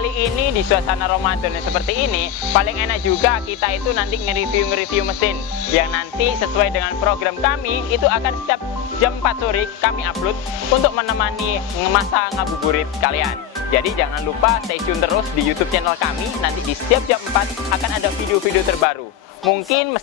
kali ini di suasana Ramadan seperti ini, paling enak juga kita itu nanti nge-review mesin yang nanti sesuai dengan program kami itu akan setiap jam 4 sore kami upload untuk menemani masa ngabuburit kalian. Jadi jangan lupa stay tune terus di YouTube channel kami, nanti di setiap jam 4 akan ada video-video terbaru. Mungkin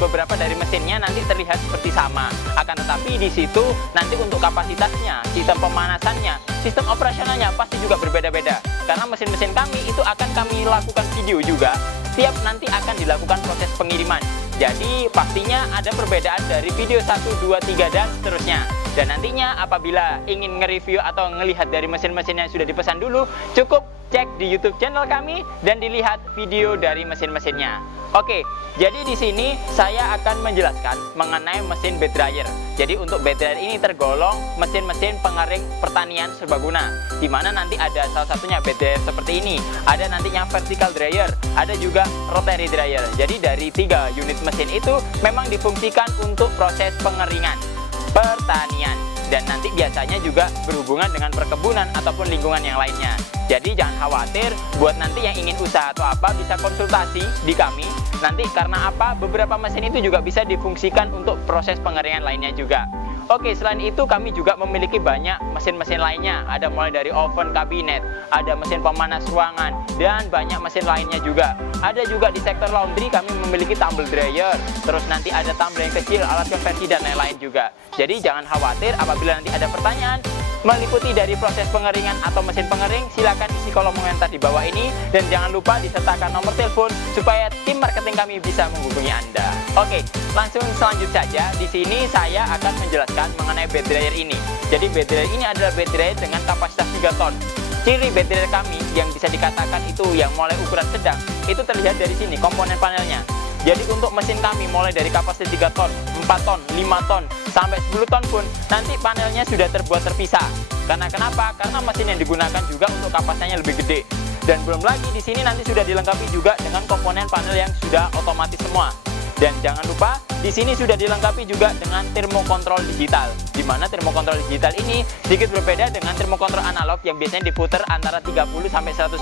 beberapa dari mesinnya nanti terlihat seperti sama, akan tetapi di situ nanti untuk kapasitasnya, sistem pemanasannya, sistem operasionalnya pasti juga berbeda-beda. Karena mesin-mesin kami itu akan kami lakukan video juga, setiap nanti akan dilakukan proses pengiriman. Jadi pastinya ada perbedaan dari video 1, 2, 3 dan seterusnya. Dan nantinya apabila ingin nge-review atau ngelihat dari mesin-mesin yang sudah dipesan dulu, cukup cek di YouTube channel kami dan dilihat video dari mesin-mesinnya. Oke, jadi di sini saya akan menjelaskan mengenai mesin bed dryer. Jadi untuk bed dryer ini tergolong mesin-mesin pengering pertanian serbaguna, di mana nanti ada salah satunya bed dryer seperti ini, ada nantinya vertical dryer, ada juga rotary dryer. Jadi dari 3 unit mesin itu memang difungsikan untuk proses pengeringan pertanian, dan nanti biasanya juga berhubungan dengan perkebunan ataupun lingkungan yang lainnya. Jadi jangan khawatir, buat nanti yang ingin usaha atau apa bisa konsultasi di kami. Nanti karena apa, beberapa mesin itu juga bisa difungsikan untuk proses pengeringan lainnya juga. Oke, selain itu kami juga memiliki banyak mesin-mesin lainnya. Ada mulai dari oven kabinet, ada mesin pemanas ruangan, dan banyak mesin lainnya juga. Ada juga di sektor laundry kami memiliki tumble dryer, terus nanti ada tumbler yang kecil, alat konversi, dan lain-lain juga. Jadi jangan khawatir apabila nanti ada pertanyaan meliputi dari proses pengeringan atau mesin pengering, silakan isi kolom komentar di bawah ini, dan jangan lupa disertakan nomor telepon supaya tim marketing kami bisa menghubungi Anda. Oke, langsung selanjut saja. Di sini saya akan menjelaskan mengenai bed dryer ini. Jadi bed dryer ini adalah bed dryer dengan kapasitas 3 ton. Ciri bed dryer kami yang bisa dikatakan itu yang mulai ukuran sedang, itu terlihat dari sini komponen panelnya. Jadi untuk mesin kami mulai dari kapasitas 3 ton, 4 ton, 5 ton, sampai 10 ton pun nanti panelnya sudah terbuat terpisah. Karena kenapa? Karena mesin yang digunakan juga untuk kapasitasnya lebih gede. Dan belum lagi di sini nanti sudah dilengkapi juga dengan komponen panel yang sudah otomatis semua. Dan jangan lupa di sini sudah dilengkapi juga dengan termokontrol digital, di mana termokontrol digital ini sedikit berbeda dengan termokontrol analog yang biasanya diputar antara 30 sampai 110,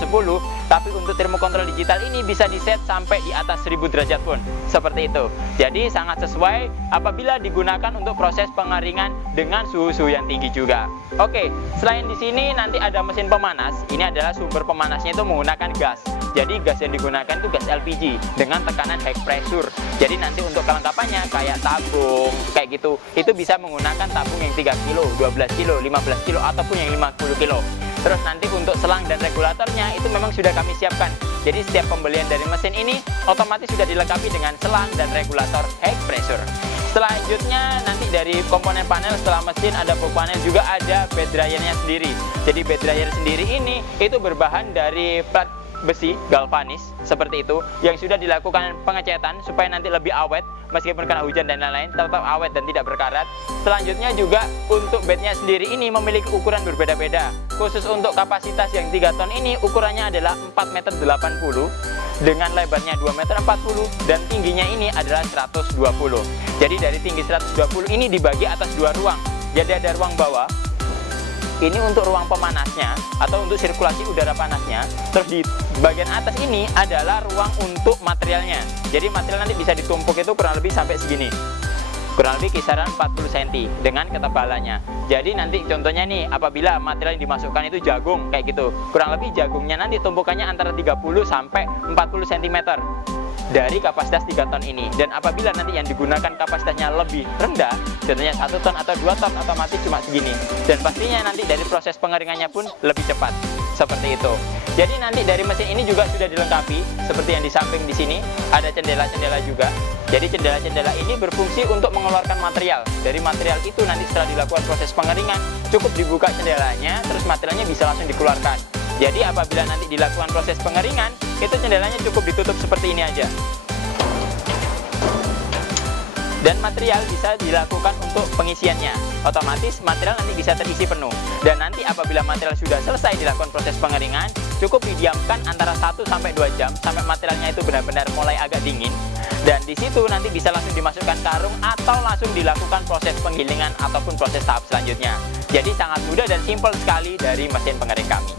tapi untuk termokontrol digital ini bisa diset sampai di atas 1000 derajat pun, seperti itu. Jadi sangat sesuai apabila digunakan untuk proses pengeringan dengan suhu-suhu yang tinggi juga. Oke, selain di sini nanti ada mesin pemanas. Ini adalah sumber pemanasnya itu menggunakan gas. Jadi gas yang digunakan itu gas LPG dengan tekanan high pressure. Jadi nanti untuk kelengkapannya kayak tabung kayak gitu, itu bisa menggunakan tabung yang 3 kilo, 12 kilo, 15 kilo ataupun yang 50 kilo. Terus nanti untuk selang dan regulatornya itu memang sudah kami siapkan. Jadi setiap pembelian dari mesin ini otomatis sudah dilengkapi dengan selang dan regulator high pressure. Selanjutnya nanti dari komponen panel, setelah mesin ada box panel, juga ada bed dryernya sendiri. Jadi bed dryer sendiri ini itu berbahan dari plat besi galvanis seperti itu yang sudah dilakukan pengecetan supaya nanti lebih awet meskipun kena hujan dan lain-lain, tetap awet dan tidak berkarat. Selanjutnya juga untuk bednya sendiri ini memiliki ukuran berbeda-beda. Khusus untuk kapasitas yang 3 ton ini ukurannya adalah 4,80 meter dengan lebarnya 2,40 meter dan tingginya ini adalah 120. Jadi dari tinggi 120 ini dibagi atas 2 ruang. Jadi ada ruang bawah, ini untuk ruang pemanasnya atau untuk sirkulasi udara panasnya. Terus di bagian atas ini adalah ruang untuk materialnya. Jadi material nanti bisa ditumpuk itu kurang lebih sampai segini, kurang lebih kisaran 40 cm dengan ketebalannya. Jadi nanti contohnya nih, apabila material yang dimasukkan itu jagung kayak gitu, kurang lebih jagungnya nanti tumpukannya antara 30 sampai 40 cm dari kapasitas 3 ton ini. Dan apabila nanti yang digunakan kapasitasnya lebih rendah, contohnya 1 ton atau 2 ton, otomatis cuma segini. Dan pastinya nanti dari proses pengeringannya pun lebih cepat, seperti itu. Jadi nanti dari mesin ini juga sudah dilengkapi seperti yang di samping di sini, ada jendela-jendela juga. Jadi jendela-jendela ini berfungsi untuk mengeluarkan material. Dari material itu nanti setelah dilakukan proses pengeringan, cukup dibuka jendelanya, terus materialnya bisa langsung dikeluarkan. Jadi apabila nanti dilakukan proses pengeringan, itu jendelanya cukup ditutup seperti ini aja. Dan material bisa dilakukan untuk pengisiannya. Otomatis material nanti bisa terisi penuh. Dan nanti apabila material sudah selesai dilakukan proses pengeringan, cukup didiamkan antara 1 sampai 2 jam sampai materialnya itu benar-benar mulai agak dingin. Dan di situ nanti bisa langsung dimasukkan karung atau langsung dilakukan proses penggilingan ataupun proses tahap selanjutnya. Jadi sangat mudah dan simpel sekali dari mesin pengering kami.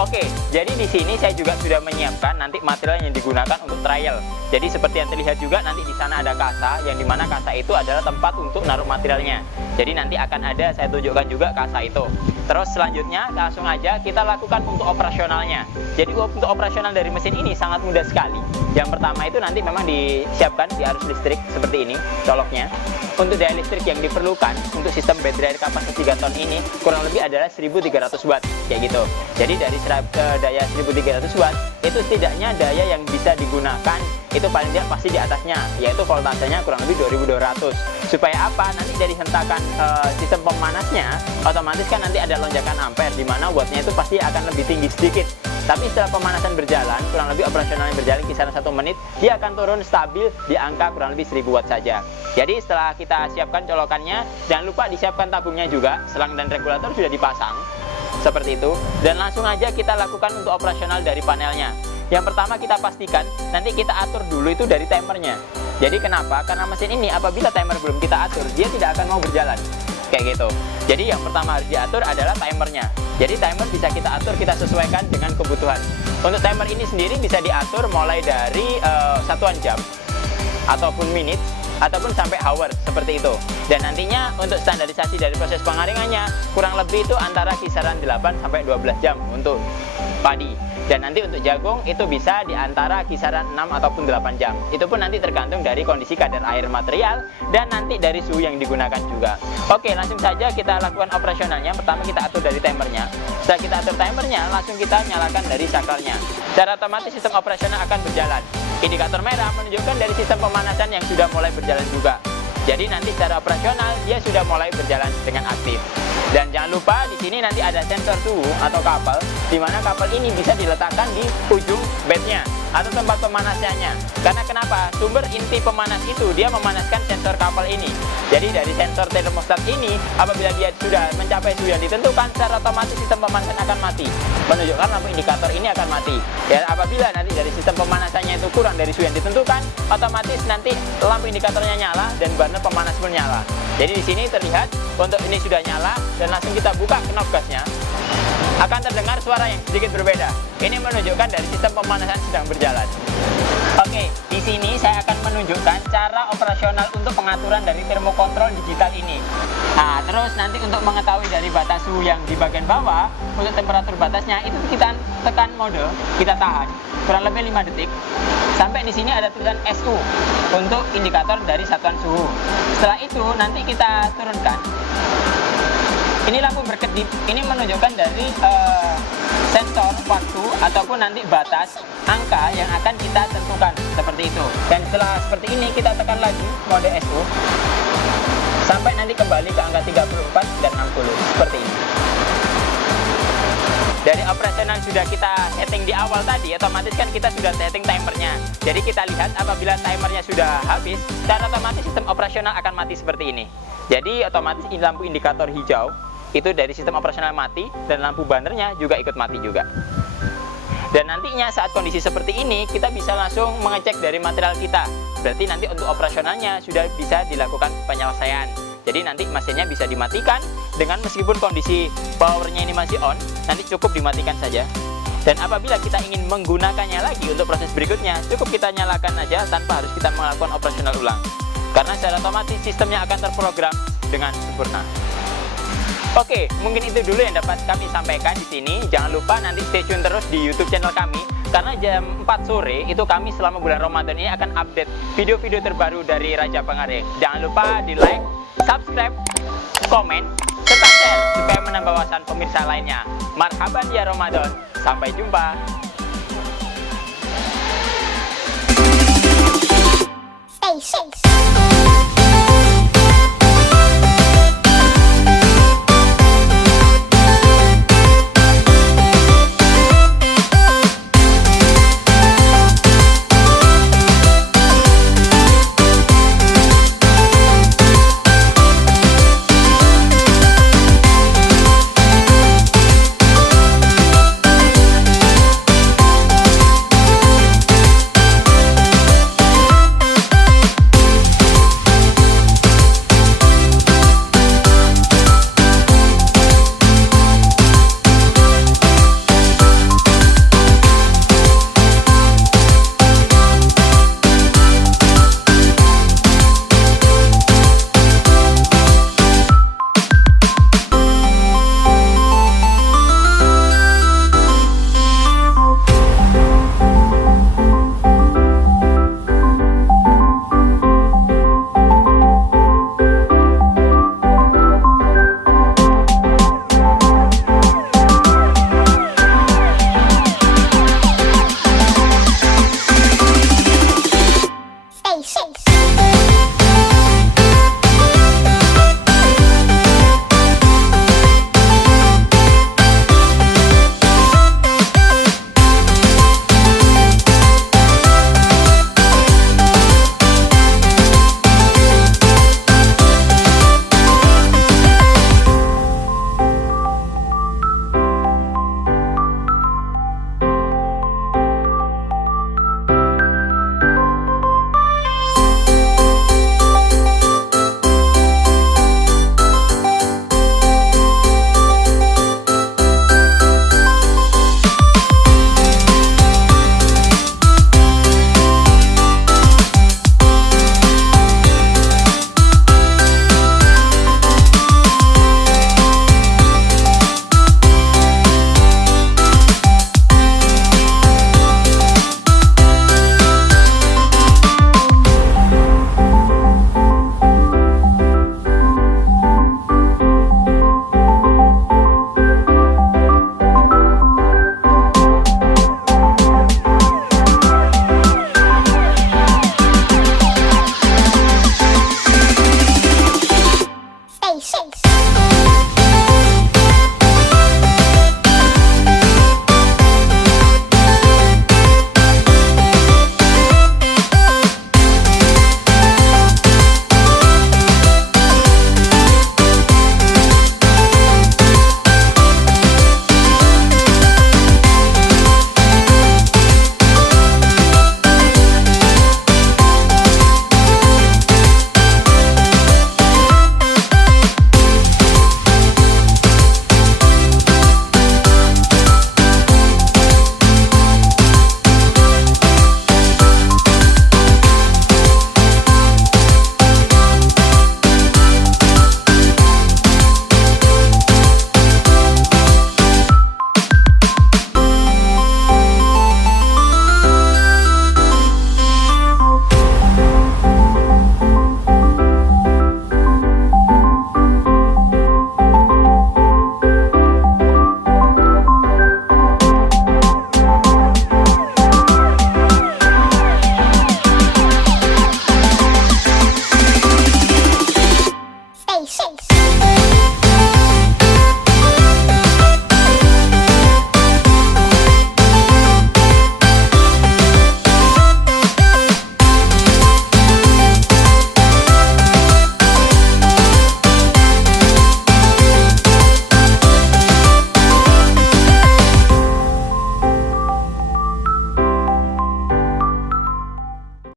Oke, jadi di sini saya juga sudah menyiapkan nanti material yang digunakan untuk trial. Jadi seperti yang terlihat juga nanti di sana ada kasa, yang dimana kasa itu adalah tempat untuk naruh materialnya. Jadi nanti akan ada, saya tunjukkan juga kasa itu. Terus selanjutnya langsung aja kita lakukan untuk operasionalnya. Jadi untuk operasional dari mesin ini sangat mudah sekali. Yang pertama itu nanti memang disiapkan di arus listrik seperti ini, coloknya. Untuk daya listrik yang diperlukan untuk sistem bed dryer kapasitas 3 ton ini kurang lebih adalah 1300 watt, kayak gitu. Jadi dari daya 1300 watt itu setidaknya daya yang bisa digunakan itu paling tidak pasti di atasnya, yaitu voltasenya kurang lebih 2200. Supaya apa? Nanti dari hentakan sistem pemanasnya otomatis kan nanti ada lonjakan ampere, di mana wattnya itu pasti akan lebih tinggi sedikit. Tapi setelah pemanasan berjalan, kurang lebih operasionalnya berjalan kisaran 1 menit, dia akan turun stabil di angka kurang lebih 1000 watt saja. Jadi setelah kita siapkan colokannya, jangan lupa disiapkan tabungnya juga, selang dan regulator sudah dipasang seperti itu. Dan langsung aja kita lakukan untuk operasional dari panelnya. Yang pertama kita pastikan nanti kita atur dulu itu dari timernya. Jadi kenapa? Karena mesin ini apabila timer belum kita atur, dia tidak akan mau berjalan kayak gitu. Jadi yang pertama harus diatur adalah timernya. Jadi timer bisa kita atur, kita sesuaikan dengan kebutuhan. Untuk timer ini sendiri bisa diatur mulai dari satuan jam ataupun menit ataupun sampai hour seperti itu. Dan nantinya untuk standarisasi dari proses pengaringannya kurang lebih itu antara kisaran 8 sampai 12 jam untuk padi. Dan nanti untuk jagung itu bisa di antara kisaran 6 ataupun 8 jam. Itu pun nanti tergantung dari kondisi kadar air material dan nanti dari suhu yang digunakan juga. Oke, langsung saja kita lakukan operasionalnya. Pertama kita atur dari timernya. Setelah kita atur timernya, langsung kita nyalakan dari sakarnya. Secara otomatis sistem operasional akan berjalan. Indikator merah menunjukkan dari sistem pemanasan yang sudah mulai berjalan juga. Jadi nanti secara operasional dia sudah mulai berjalan dengan aktif. Dan jangan lupa di sini nanti ada sensor suhu atau kapal, di mana kapal ini bisa diletakkan di ujung bednya atau tempat pemanasannya. Karena kenapa? Sumber inti pemanas itu dia memanaskan sensor kapal ini. Jadi dari sensor termostat ini apabila dia sudah mencapai suhu yang ditentukan, secara otomatis sistem pemanasan akan mati. Menunjukkan lampu indikator ini akan mati. Dan apabila nanti dari sistem pemanasannya itu kurang dari suhu yang ditentukan, otomatis nanti lampu indikatornya nyala dan burner pemanas pun nyala. Jadi di sini terlihat untuk ini sudah nyala dan langsung kita buka knob gasnya. Akan terdengar suara yang sedikit berbeda. Ini menunjukkan dari sistem pemanasan sedang berjalan. Oke, di sini saya akan menunjukkan cara operasional untuk pengaturan dari termokontrol digital ini. Nah, terus nanti untuk mengetahui dari batas suhu yang di bagian bawah, untuk temperatur batasnya itu kita tekan mode, kita tahan kurang lebih 5 detik. Sampai di sini ada tulisan SU untuk indikator dari satuan suhu. Setelah itu nanti kita turunkan. Ini lampu berkedip, ini menunjukkan dari sensor waktu ataupun nanti batas angka yang akan kita tentukan seperti itu. Dan setelah seperti ini kita tekan lagi mode SU sampai nanti kembali ke angka 34 dan 60 seperti ini. Dari operasional sudah kita setting di awal tadi, otomatis kan kita sudah setting timernya. Jadi kita lihat apabila timernya sudah habis, secara otomatis sistem operasional akan mati seperti ini. Jadi otomatis lampu indikator hijau itu dari sistem operasional mati dan lampu bannernya juga ikut mati juga. Dan nantinya saat kondisi seperti ini kita bisa langsung mengecek dari material kita. Berarti nanti untuk operasionalnya sudah bisa dilakukan penyelesaian. Jadi nanti mesinnya bisa dimatikan dengan meskipun kondisi powernya ini masih on, nanti cukup dimatikan saja. Dan apabila kita ingin menggunakannya lagi untuk proses berikutnya, cukup kita nyalakan aja tanpa harus kita melakukan operasional ulang. Karena secara otomatis sistemnya akan terprogram dengan sempurna. Oke, mungkin itu dulu yang dapat kami sampaikan di sini. Jangan lupa nanti stay tune terus di YouTube channel kami. Karena jam 4 sore itu kami selama bulan Ramadan ini akan update video-video terbaru dari Raja Pengaring. Jangan lupa di like, subscribe, komen, serta share supaya menambah wawasan pemirsa lainnya. Marhaban ya Ramadan. Sampai jumpa. Stay safe.